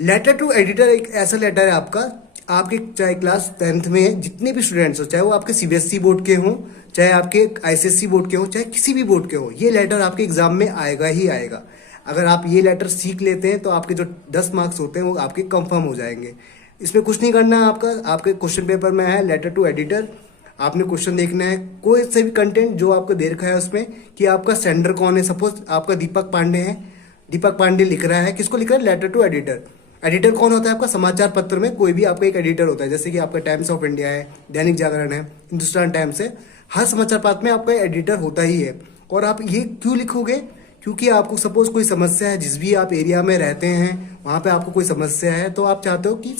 Letter to editor एक ऐसा letter है आपका, आपके चाहे क्लास 10th में जितने भी स्टूडेंट्स हो, चाहे वो आपके सीबीएसई बोर्ड के हों, चाहे आपके आईसीएसई बोर्ड के हों, चाहे किसी भी बोर्ड के हो, ये लेटर आपके एग्जाम में आएगा ही आएगा। अगर आप ये लेटर सीख लेते हैं तो आपके जो 10 मार्क्स होते हैं वो आपके कंफर्म हो जाएंगे। इसमें कुछ नहीं करना है आपका, आपके क्वेश्चन पेपर में है लेटर टू एडिटर। आपने क्वेश्चन देखना है, कोई से भी कंटेंट जो आपको दे रखा है उसमें कि आपका सेंडर कौन है। सपोज आपका दीपक पांडे है, दीपक पांडे लिख रहा है, किसको लिख रहा है? Letter to editor. एडिटर कौन होता है? आपका समाचार पत्र में कोई भी आपका एक एडिटर होता है, जैसे कि आपका टाइम्स ऑफ इंडिया है, दैनिक जागरण है, हिंदुस्तान टाइम्स है। हर समाचार पत्र में आपका एडिटर होता ही है। और आप ये क्यों लिखोगे? क्योंकि आपको सपोज कोई समस्या है, जिस भी आप एरिया में रहते हैं वहाँ पे आपको कोई समस्या है, तो आप चाहते हो कि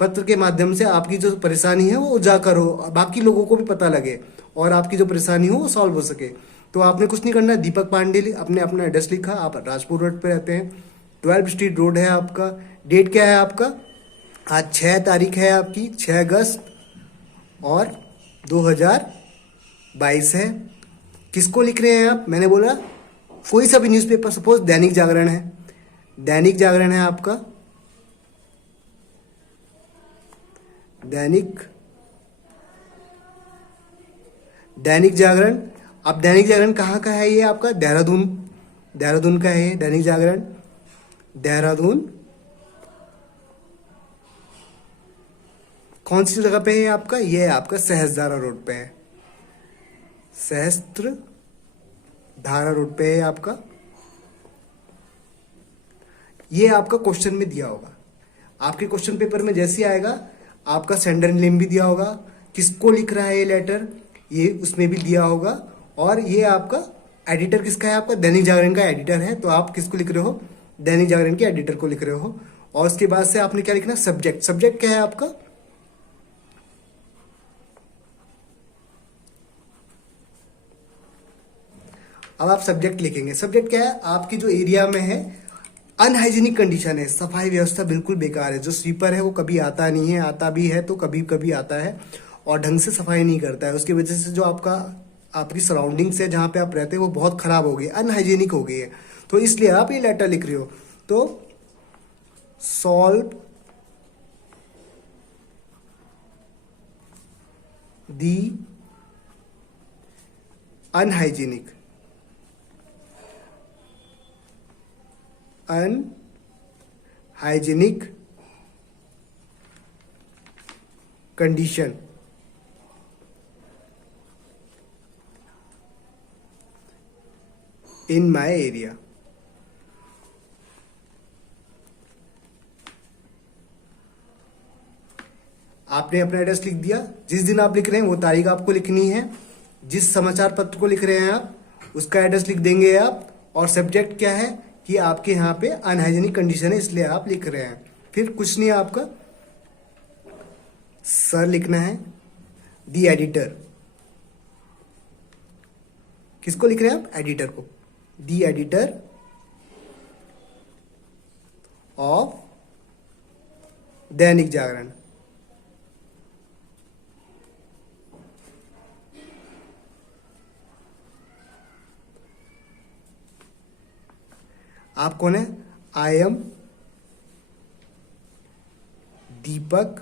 पत्र के माध्यम से आपकी जो परेशानी है वो उजागर हो, बाकी लोगों को भी पता लगे और आपकी जो परेशानी हो वो सॉल्व हो सके। तो आपने कुछ नहीं करना है, दीपक पांडे आपने अपना एड्रेस लिखा, आप राजपुर रोड पे रहते हैं, 12 स्ट्रीट रोड है आपका। डेट क्या है आपका? आज 6 तारीख है आपकी, 6 अगस्त और 2022 है। किसको लिख रहे हैं आप? मैंने बोला कोई सा भी न्यूज़पेपर, सपोज दैनिक जागरण है, दैनिक जागरण है आपका, दैनिक दैनिक जागरण। अब दैनिक जागरण कहाँ का है? ये आपका देहरादून, देहरादून का है दैनिक जागरण, देहरादून। कौन सी जगह पे है आपका? ये आपका सहस्त्रधारा रोड पे है, सहस्त्र धारा रोड पे है आपका। ये आपका क्वेश्चन में दिया होगा, आपके क्वेश्चन पेपर में जैसे आएगा आपका सेंडर नेम भी दिया होगा, किसको लिख रहा है ये लेटर ये उसमें भी दिया होगा। और ये आपका एडिटर किसका है? आपका दैनिक जागरण का एडिटर है, तो आप किसको लिख रहे हो? दैनिक जागरण के एडिटर को लिख रहे हो। और उसके बाद से आपने क्या लिखना? सब्जेक्ट। सब्जेक्ट क्या है आपका? अब आप सब्जेक्ट लिखेंगे। सब्जेक्ट क्या है? आपकी जो एरिया में है अनहाइजीनिक कंडीशन है, सफाई व्यवस्था बिल्कुल बेकार है। जो स्वीपर है वो कभी आता नहीं है, आता भी है तो कभी कभी आता है और ढंग से सफाई नहीं करता है। उसकी वजह से जो आपकी सराउंडिंग्स है जहाँ पे आप रहते हैं वो बहुत खराब हो गई, अनहाइजीनिक हो गई है। तो इसलिए आप ये लेटर लिख रहे हो। तो solve the unhygienic condition in my area. आपने अपना एड्रेस लिख दिया, जिस दिन आप लिख रहे हैं वो तारीख आपको लिखनी है, जिस समाचार पत्र को लिख रहे हैं आप उसका एड्रेस लिख देंगे आप। और सब्जेक्ट क्या है कि आपके यहाँ पे अनहाइजीनिक कंडीशन है इसलिए आप लिख रहे हैं। फिर कुछ नहीं है आपका, सर लिखना है, दी एडिटर। किसको लिख रहे हैं आप? एडिटर को। दी एडिटर ऑफ दैनिक जागरण। आप कौन है? I am Deepak,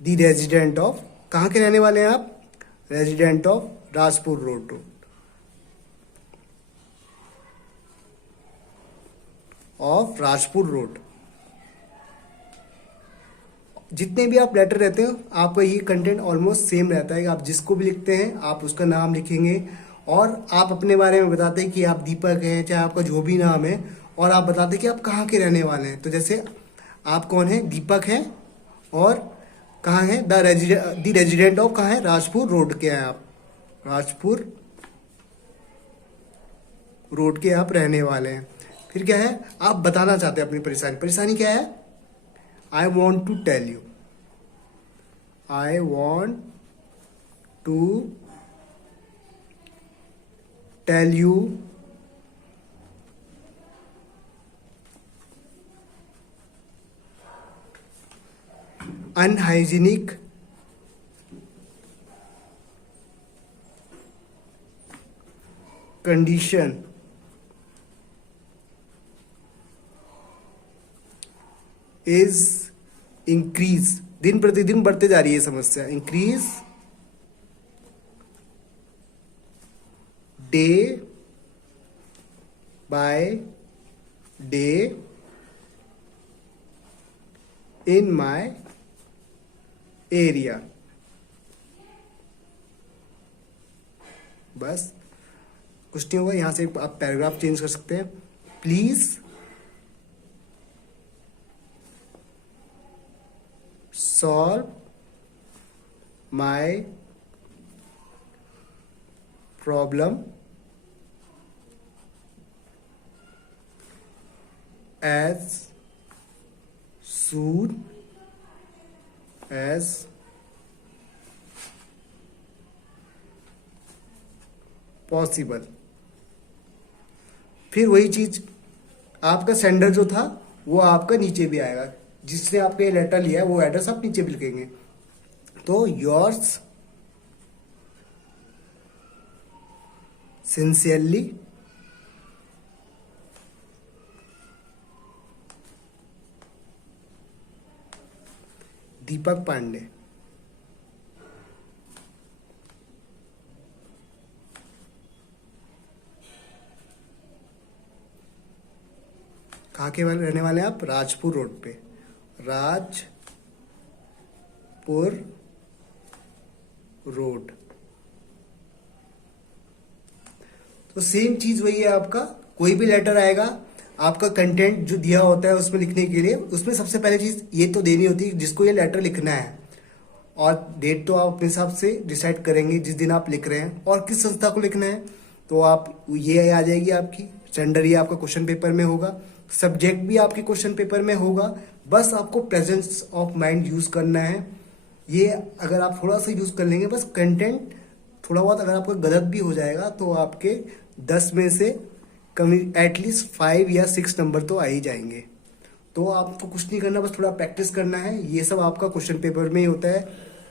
the resident of, कहाँ के रहने वाले हैं आप? Resident of Rajpur road, of Rajpur road. जितने भी आप लेटर रहते हो आपका ये कंटेंट ऑलमोस्ट सेम रहता है। आप जिसको भी लिखते हैं आप उसका नाम लिखेंगे और आप अपने बारे में बताते हैं कि आप दीपक हैं, चाहे आपका जो भी नाम है, और आप बताते हैं कि आप कहाँ के रहने वाले हैं। तो जैसे आप कौन है? दीपक हैं और कहाँ है? द रेजिडेंट ऑफ, कहाँ है? राजपुर रोड के हैं आप, राजपुर रोड के आप रहने वाले हैं। फिर क्या है? आप बताना चाहते हैं अपनी परेशानी। परेशानी क्या है? I want to tell you, I want to tell you unhygienic condition is increase, दिन प्रतिदिन बढ़ते जा रही है समस्या, increase day by day in my area. बस कुछ नहीं होगा, यहां से आप पैराग्राफ चेंज कर सकते हैं। Please solve my problem as soon as possible। फिर वही चीज आपका सेंडर जो था वो आपका नीचे भी आएगा, जिसने आपका ये लेटर लिया है वो एड्रेस आप नीचे भी लिखेंगे। तो योर्स सिंसियरली दीपक पांडे। कहाँ के रहने वाले हैं आप? राजपुर रोड पे, राजपुर रोड। तो सेम चीज वही है आपका, कोई भी लेटर आएगा आपका कंटेंट जो दिया होता है उसमें लिखने के लिए, उसमें सबसे पहले चीज ये तो देनी होती है जिसको ये लेटर लिखना है, और डेट तो आप अपने हिसाब से डिसाइड करेंगे जिस दिन आप लिख रहे हैं और किस संस्था को लिखना है। तो आप ये आ जाएगी आपकी सेंडर, ये आपका क्वेश्चन पेपर में होगा, सब्जेक्ट भी आपके क्वेश्चन पेपर में होगा। बस आपको प्रेजेंस ऑफ माइंड यूज करना है। ये अगर आप थोड़ा सा यूज कर लेंगे, बस कंटेंट थोड़ा बहुत अगर आपका गलत भी हो जाएगा तो आपके 10 में से कम एटलीस्ट 5 या 6 नंबर तो आ ही जाएंगे। तो आपको कुछ नहीं करना, बस थोड़ा प्रैक्टिस करना है। ये सब आपका क्वेश्चन पेपर में ही होता है।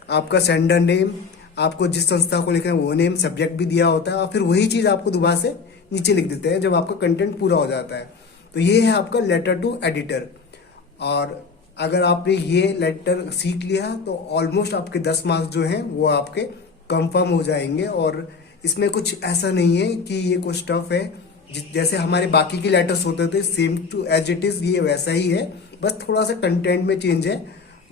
आपका सेंडर नेम, आपको जिस संस्था को लिखना है वो नेम, सब्जेक्ट भी दिया होता है, और फिर वही चीज आपको दोबारा से नीचे लिख देते हैं जब आपका कंटेंट पूरा हो जाता है। तो ये है आपका लेटर टू एडिटर। और अगर आपने ये लेटर सीख लिया तो ऑलमोस्ट आपके 10 मार्क्स जो हैं वो आपके कंफर्म हो जाएंगे। और इसमें कुछ ऐसा नहीं है कि ये कुछ टफ है, जैसे हमारे बाकी के लेटर्स होते थे same to as it is ये वैसा ही है, बस थोड़ा सा कंटेंट में चेंज है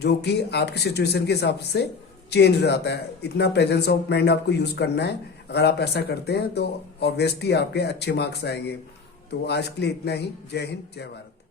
जो कि आपकी सिचुएशन के हिसाब से चेंज हो जाता है। इतना प्रेजेंस ऑफ माइंड आपको यूज करना है। अगर आप ऐसा करते हैं तो ऑब्वियसली आपके अच्छे मार्क्स आएंगे। तो आज के लिए इतना ही। जय हिंद, जय भारत।